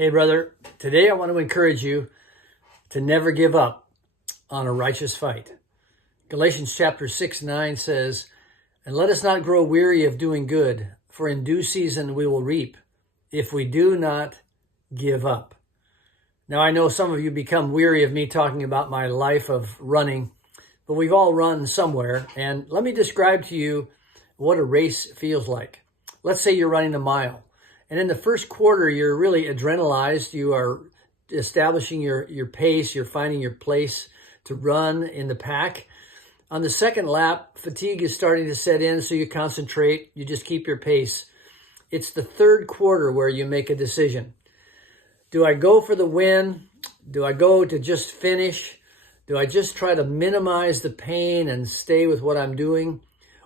Hey, brother, today I want to encourage you to never give up on a righteous fight. Galatians chapter 6:9 says, "And let us not grow weary of doing good, for in due season we will reap, if we do not give up." Now, I know some of you become weary of me talking about my life of running, but we've all run somewhere. And let me describe to you what a race feels like. Let's say you're running a mile. And in the first quarter, you're really adrenalized. You are establishing your pace. You're finding your place to run in the pack. On the second lap, fatigue is starting to set in, so you concentrate. You just keep your pace. It's the third quarter where you make a decision. Do I go for the win? Do I go to just finish? Do I just try to minimize the pain and stay with what I'm doing?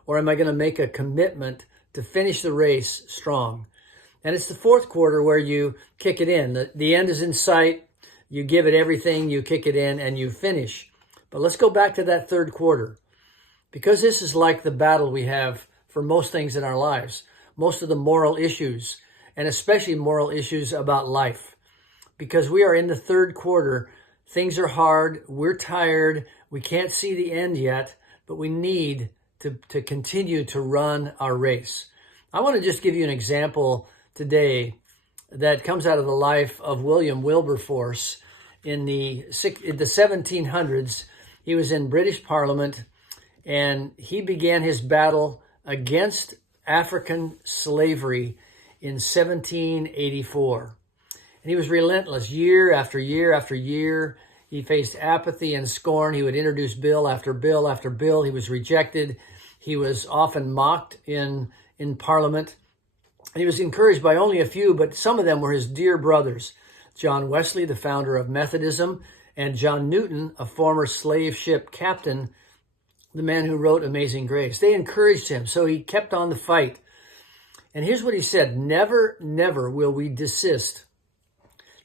Or am I going to make a commitment to finish the race strong? And it's the fourth quarter where you kick it in. The end is in sight. You give it everything, you kick it in, and you finish. But let's go back to that third quarter, because this is like the battle we have for most things in our lives, most of the moral issues, and especially moral issues about life. Because we are in the third quarter, things are hard, we're tired, we can't see the end yet, but we need to continue to run our race. I want to just give you an example today that comes out of the life of William Wilberforce in the 1700s. He was in British Parliament, and he began his battle against African slavery in 1784. And he was relentless year after year after year. He faced apathy and scorn. He would introduce bill after bill after bill. He was rejected. He was often mocked in Parliament. And he was encouraged by only a few, but some of them were his dear brothers. John Wesley, the founder of Methodism, and John Newton, a former slave ship captain, the man who wrote Amazing Grace. They encouraged him, so he kept on the fight. And here's what he said: "Never, never will we desist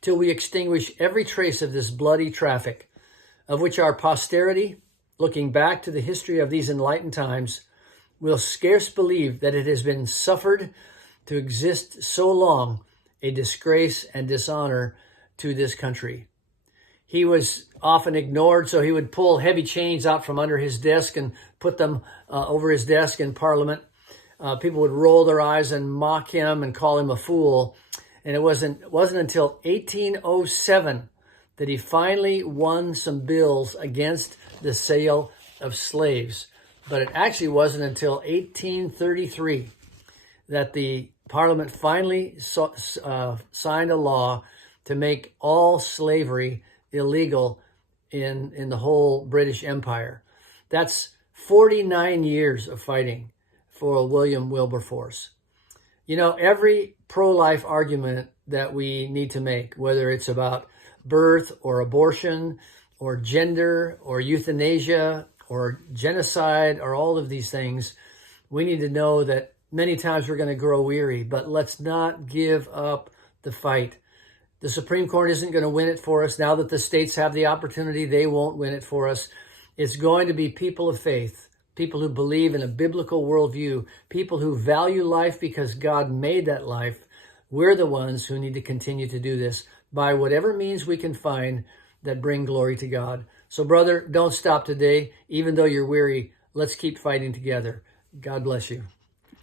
till we extinguish every trace of this bloody traffic, of which our posterity, looking back to the history of these enlightened times, will scarce believe that it has been suffered to exist so long, a disgrace and dishonor to this country." He was often ignored, so he would pull heavy chains out from under his desk and put them over his desk in Parliament. People would roll their eyes and mock him and call him a fool. And it wasn't until 1807 that he finally won some bills against the sale of slaves. But it actually wasn't until 1833 that the Parliament finally signed a law to make all slavery illegal in the whole British Empire. That's 49 years of fighting for William Wilberforce. You know, every pro-life argument that we need to make, whether it's about birth or abortion or gender or euthanasia or genocide or all of these things, we need to know that many times we're going to grow weary, but let's not give up the fight. The Supreme Court isn't going to win it for us. Now that the states have the opportunity, they won't win it for us. It's going to be people of faith, people who believe in a biblical worldview, people who value life because God made that life. We're the ones who need to continue to do this by whatever means we can find that bring glory to God. So, brother, don't stop today. Even though you're weary, let's keep fighting together. God bless you.